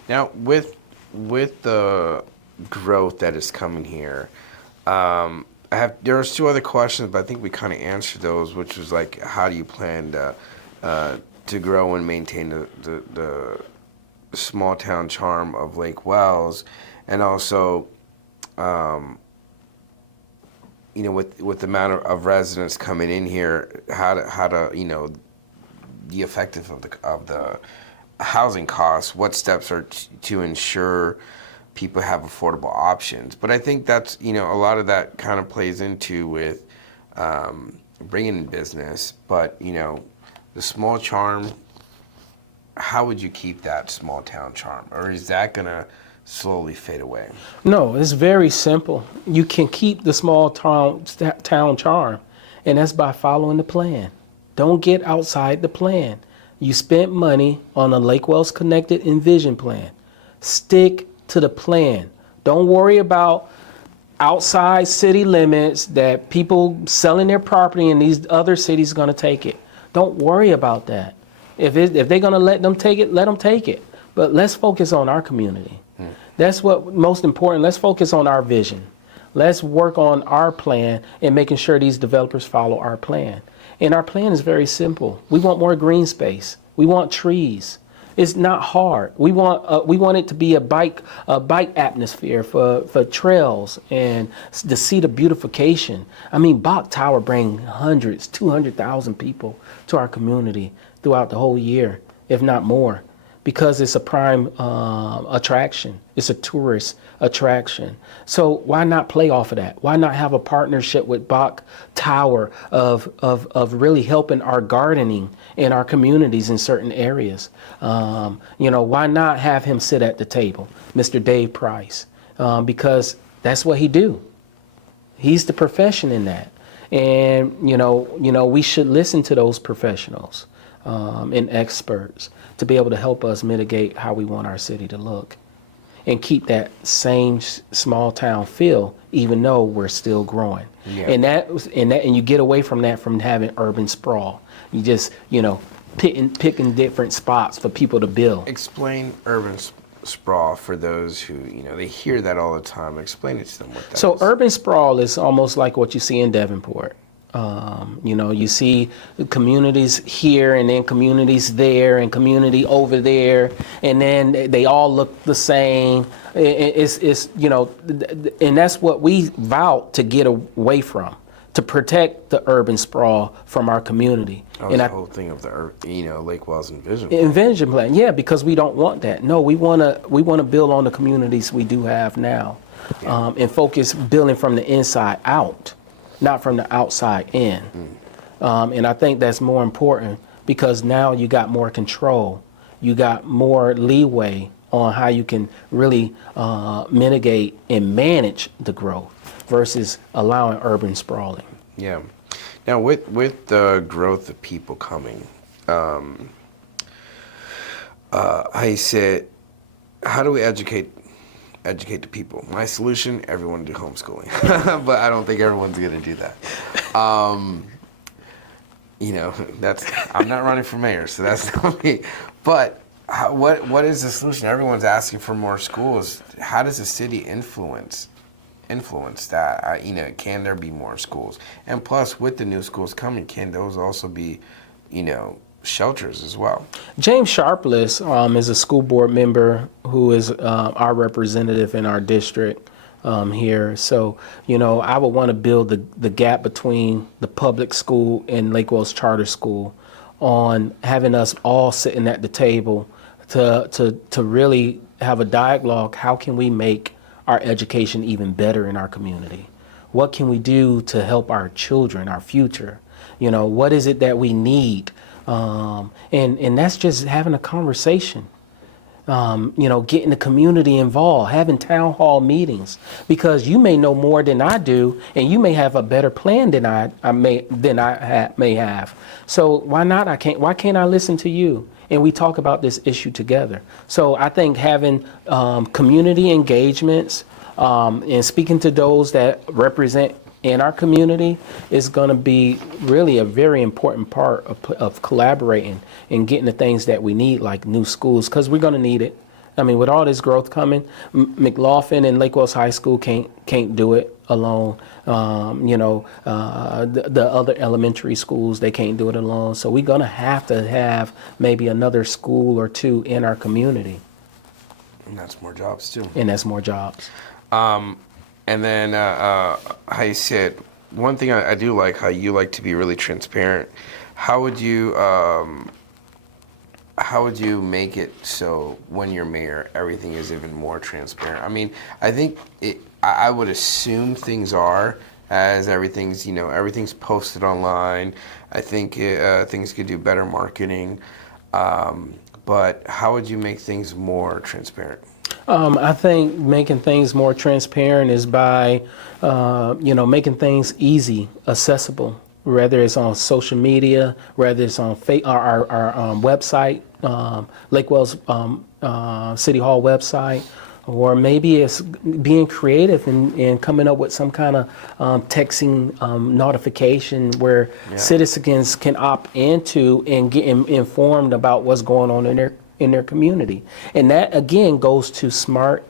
Now, with the growth that is coming here, there was two other questions, but I think we kind of answered those, which was like, how do you plan to grow and maintain the small town charm of Lake Wells, and also, you know, with the amount of residents coming in here, how to you know, the effective of the housing costs, what steps are to ensure people have affordable options. But I think that's, you know, a lot of that kind of plays into with bringing in business, but, you know, the small charm, how would you keep that small town charm? Or is that going to slowly fade away? No, it's very simple. You can keep the small town charm, and that's by following the plan. Don't get outside the plan. You spent money on a Lake Wells Connected Envision plan. Stick to the plan. Don't worry about outside city limits that people selling their property in these other cities going to take it. Don't worry about that. If they're going to let them take it, let them take it. But let's focus on our community. That's what most important. Let's focus on our vision. Let's work on our plan and making sure these developers follow our plan. And our plan is very simple. We want more green space. We want trees. It's not hard. We want it to be a bike atmosphere for trails and to see the beautification. I mean, Bach Tower brings 200,000 people to our community throughout the whole year, if not more, because it's a prime attraction. It's a tourist attraction. So why not play off of that? Why not have a partnership with Bach Tower of really helping our gardening in our communities in certain areas? You know, why not have him sit at the table, Mr. Dave Price? Because that's what he do. He's the profession in that. And, you know, we should listen to those professionals and experts to be able to help us mitigate how we want our city to look and keep that same small town feel, even though we're still growing. Yeah. And you get away from that from having urban sprawl. You just, you know, picking different spots for people to build. Explain urban sprawl for those who, you know, they hear that all the time. Explain it to them what that is. So urban sprawl is almost like what you see in Davenport. You know, you see communities here and then communities there and community over there, and then they all look the same. It's you know, and that's what we vowed to get away from, to protect the urban sprawl from our community. Oh, and the whole thing of the, you know, Lake Wells Envision Plan. Envision Plan, yeah, because we don't want that. No, we wanna build on the communities we do have now, yeah. And focus building from the inside out, not from the outside in. And I think that's more important because now you got more control. You got more leeway on how you can really mitigate and manage the growth versus allowing urban sprawling. Yeah. Now with the growth of people coming, I said, how do we educate the people? My solution, everyone do homeschooling. But I don't think everyone's going to do that. You know, I'm not running for mayor, so that's not me. But what is the solution? Everyone's asking for more schools. How does the city influence that? You know, can there be more schools? And plus, with the new schools coming, can those also be, you know, shelters as well? James Sharpless is a school board member who is our representative in our district here. So, you know, I would want to build the gap between the public school and Lake Wells Charter School on having us all sitting at the table to really have a dialogue. How can we make our education even better in our community? What can we do to help our children, our future? You know, what is it that we need? And that's just having a conversation. Getting the community involved, having town hall meetings, because you may know more than I do, and you may have a better plan than may have. So why can't I listen to you? And we talk about this issue together. So I think having community engagements and speaking to those that represent in our community is going to be really a very important part of collaborating and getting the things that we need, like new schools, because we're going to need it. I mean, with all this growth coming, McLaughlin and Lake Wells High School can't do it alone. The other elementary schools, they can't do it alone. So we're going to have maybe another school or two in our community. And that's more jobs too. And that's more jobs. And then, how you said, one thing I do like how you like to be really transparent. How would you make it so when you're mayor, everything is even more transparent? I mean, I think I would assume things are, as everything's posted online. I think things could do better marketing. But how would you make things more transparent? I think making things more transparent is by, making things easy, accessible, whether it's on social media, whether it's on our website, Lake Wells City Hall website, or maybe it's being creative and coming up with some kind of texting notification where citizens can opt into and get informed about what's going on in their community. And that again goes to smart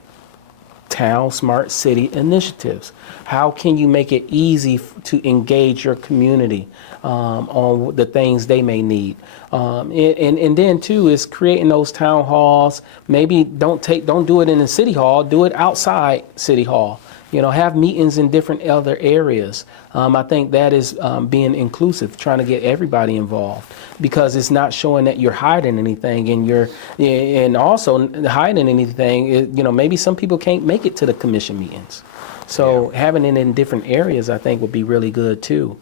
town, smart city initiatives. How can you make it easy to engage your community on the things they may need? And then too is creating those town halls. Maybe don't do it in the city hall, do it outside city hall. Have meetings in different other areas. I think that is being inclusive, trying to get everybody involved, because it's not showing that you're hiding anything, and also hiding anything. Maybe some people can't make it to the commission meetings, so having it in different areas, I think, would be really good too.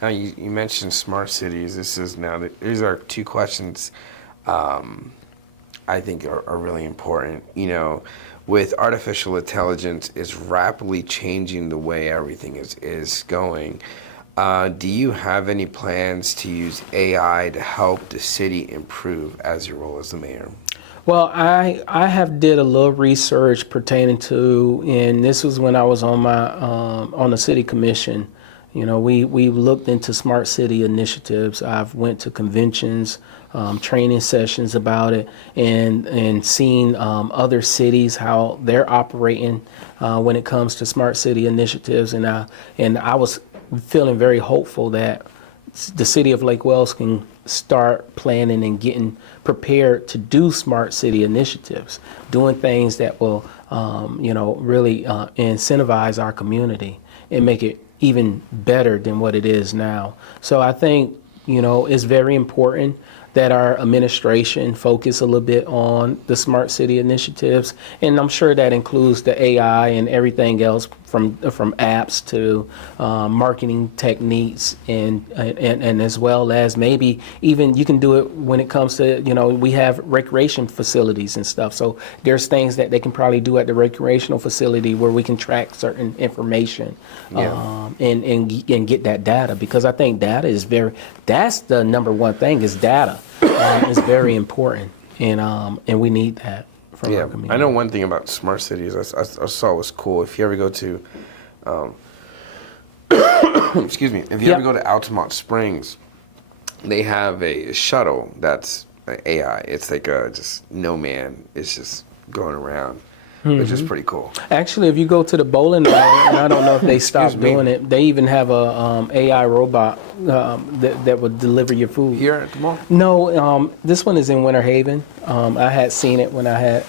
Now you mentioned smart cities. These are two questions I think are really important. With artificial intelligence is rapidly changing the way everything is going. Do you have any plans to use AI to help the city improve as your role as the mayor? Well, I have did a little research pertaining to, and this was when I was on the city commission. We looked into smart city initiatives. I've went to conventions, training sessions about it, and seen other cities, how they're operating when it comes to smart city initiatives. And I was feeling very hopeful that the city of Lake Wells can start planning and getting prepared to do smart city initiatives, doing things that will, really incentivize our community and make it even better than what it is now. So I think, it's very important that our administration focus a little bit on the smart city initiatives, and I'm sure that includes the AI and everything else from apps to marketing techniques, and as well as maybe even you can do it when it comes to, we have recreation facilities and stuff. So there's things that they can probably do at the recreational facility where we can track certain information and get that data, because I think that's the number one thing is data. Is very important, and we need that from our community. I know one thing about smart cities I saw was cool. If you ever go to, excuse me, if you ever go to Altamont Springs, they have a shuttle that's AI. It's like just no man. It's just going around. Which is pretty cool. Actually, if you go to the bowling alley, and I don't know if they stopped doing it, they even have a AI robot that would deliver your food. Here at the mall? No, this one is in Winter Haven. I had seen it when I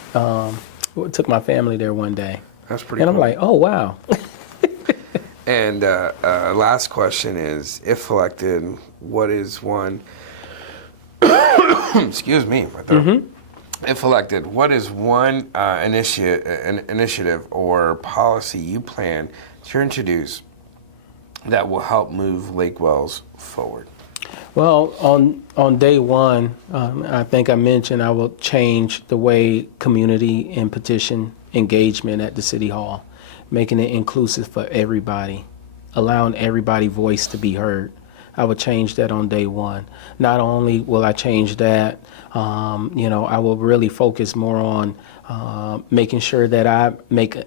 took my family there one day. That's pretty cool. And I'm like, oh, wow. And last question is, if elected, what is one... excuse me, my throat. If elected, what is one initiative or policy you plan to introduce that will help move Lake Wells forward? Well, on day one, I think I mentioned I will change the way community and petition engagement at the City Hall, making it inclusive for everybody, allowing everybody voice to be heard. I would change that on day one. Not only will I change that, I will really focus more on making sure that I make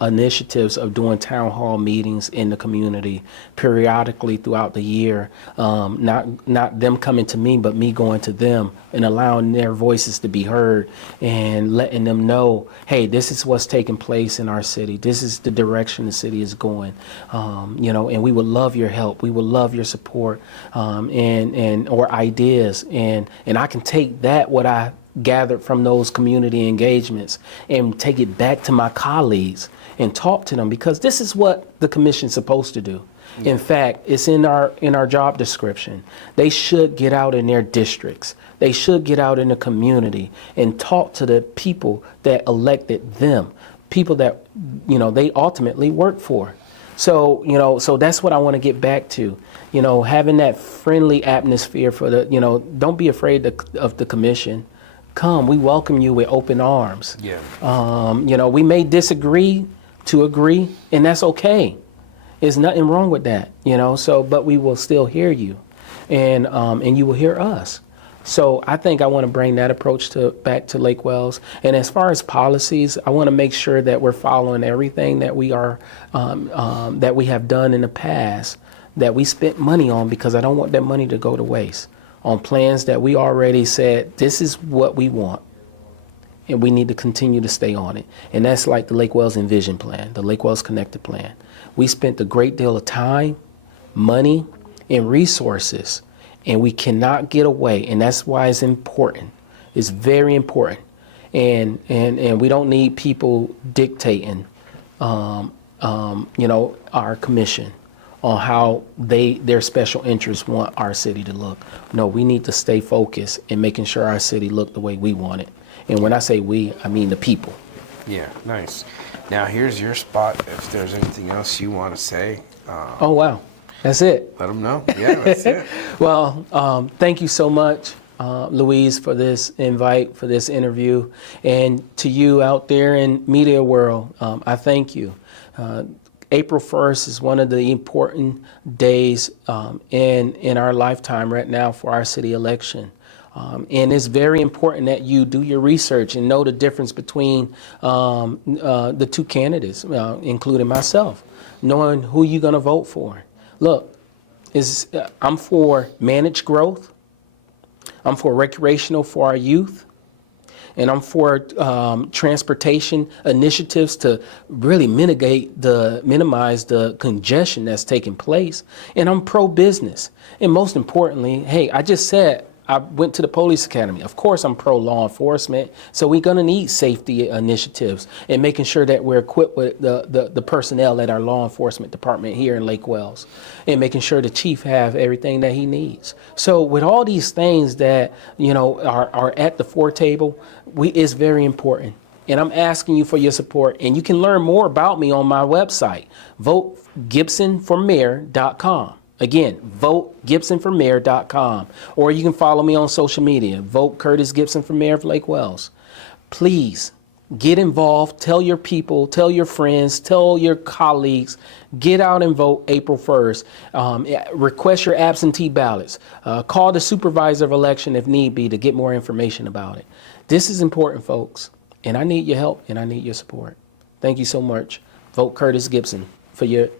initiatives of doing town hall meetings in the community periodically throughout the year. Not them coming to me, but me going to them and allowing their voices to be heard and letting them know, hey, this is what's taking place in our city. This is the direction the city is going. And we would love your help. We would love your support and or ideas. And I can take that, what I gathered from those community engagements, and take it back to my colleagues and talk to them, because this is what the commission's supposed to do. In fact, it's in our job description. They should get out in their districts. They should get out in the community and talk to the people that elected them, people that they ultimately work for. So so that's what I want to get back to. Having that friendly atmosphere for the don't be afraid of the commission. Come, we welcome you with open arms. Yeah. We may disagree to agree, and that's okay. There's nothing wrong with that, but we will still hear you, and you will hear us. So I think I want to bring that approach back to Lake Wales. And as far as policies, I want to make sure that we're following everything that we are that we have done in the past, that we spent money on, because I don't want that money to go to waste, on plans that we already said, this is what we want, and we need to continue to stay on it. And that's like the Lake Wales Envision Plan, the Lake Wales Connected Plan. We spent a great deal of time, money, and resources, and we cannot get away. And that's why it's important. It's very important. And we don't need people dictating, our commission on how their special interests want our city to look. No, we need to stay focused in making sure our city look the way we want it. And when I say we, I mean the people. Yeah, nice. Now here's your spot. If there's anything else you want to say, Oh, wow. That's it. let them know. Yeah, that's it. Well, thank you so much, Louise, for this invite, for this interview. And to you out there in media world, I thank you. April 1st is one of the important days in our lifetime right now for our city election. And it's very important that you do your research and know the difference between the two candidates, including myself, knowing who you're going to vote for. Look, I'm for managed growth. I'm for recreational for our youth. And I'm for transportation initiatives to really minimize the congestion that's taking place. And I'm pro-business. And most importantly, hey, I just said I went to the police academy. Of course, I'm pro law enforcement. So we're going to need safety initiatives and making sure that we're equipped with the personnel at our law enforcement department here in Lake Wales, and making sure the chief have everything that he needs. So with all these things that, are at the fore table, it's very important. And I'm asking you for your support. And you can learn more about me on my website, votegibsonformayor.com. Again, votegibsonformayor.com. Or you can follow me on social media, vote Curtis Gibson for Mayor of Lake Wales. Please get involved. Tell your people, tell your friends, tell your colleagues. Get out and vote April 1st. Request your absentee ballots. Call the supervisor of election if need be to get more information about it. This is important, folks. And I need your help and I need your support. Thank you so much. Vote Curtis Gibson to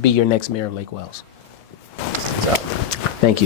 be your next mayor of Lake Wales. What's up?